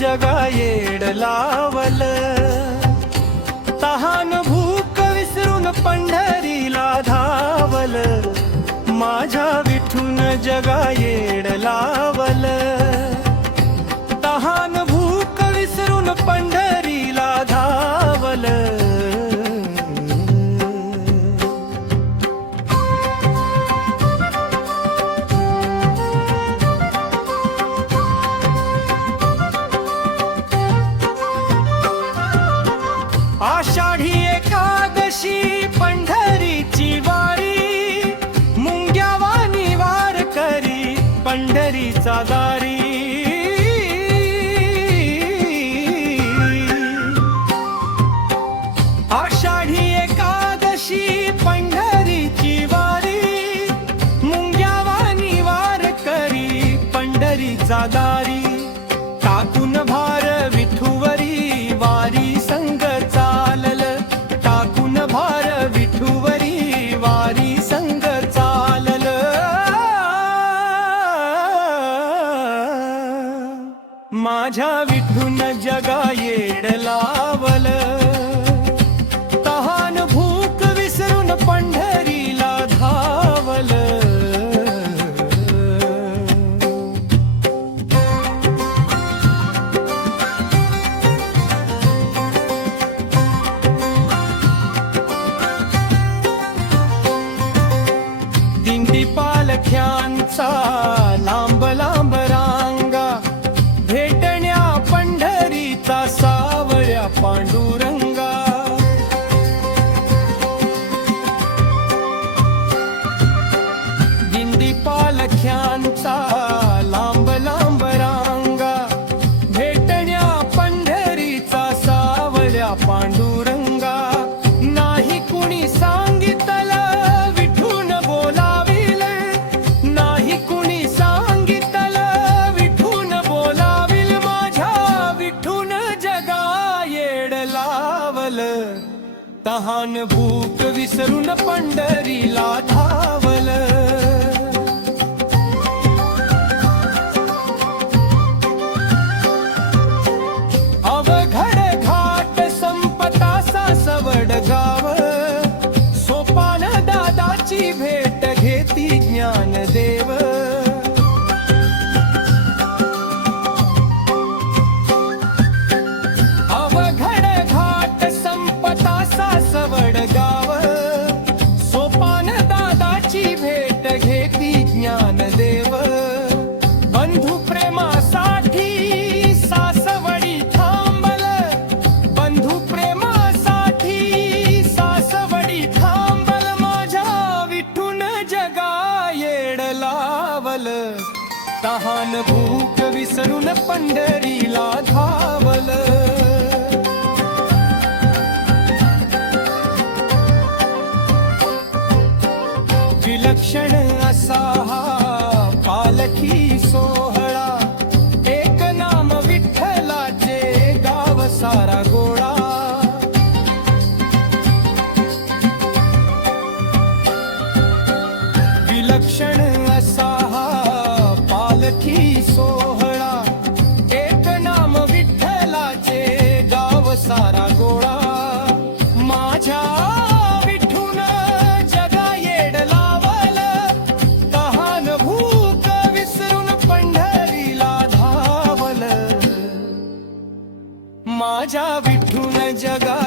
जगा येड लावल, तहान भूक विसरून पंढरीला धावल, माझ्या विठून जगा येड लावल, तहान भूक विसरून पंढरीला धावल। आषाढी एकादशी पंढरीची वारी, मुंग्या वाणी वार करी पंढरीचा दारी। आषाढी एकादशी पंढरीची वारी, मुंग्या वाणी वार करी पंढरीचा दारी। टाकून भार विठूवरी वारी संग चालल, टाकून भार विठूवरी वारी संग चालल। माझ्या विठून जगा येड लावल, तहान भूक विसरून पंढरीला धावल। दिंडी पालख्यांचा लांब लांब रांगा, भेटण्या पंढरीचा सावळ्या पांडुरंगा। दिंडी पालख्यांचा लांब लांब रांगा, भेटण्या पंढरीचा सावळ्या पांडुरंगा। नाही कुणी सांगितलं विठून बोलाविल, नाही कुणी सांगितलं विठून बोलाविल, माझ्या विठून जगा येड लावल, तहान भूक विसरून पंढरीला धावल। अवघड घाट संपता सासवड गाव, सोपान दादाची भेट घेती ज्ञानदेव। अवघड घाट संपता सासवड गाव, सोपान दादाची भेट घेती ज्ञानदेव। बंधू प्रेमासाठी सासवडी थांबल, बंधू प्रेमासाठी सासवडी थांबल, माझ्या विठून जगा येड लावल, तहान भूक विसरून पंढरीला धावल। विलक्षण असा हा पालखी सोहळा, एक नाम विठ्ठलाचे गाव सारा गोळा। विलक्षण असा हा पालखी सोहळा, एक नाम विठ्ठलाचे गाव सारा गोळा। माझ्या विठून जगा येड लावल, तहान भूक विसरून पंढरीला धावल, माझ्या विठून जगा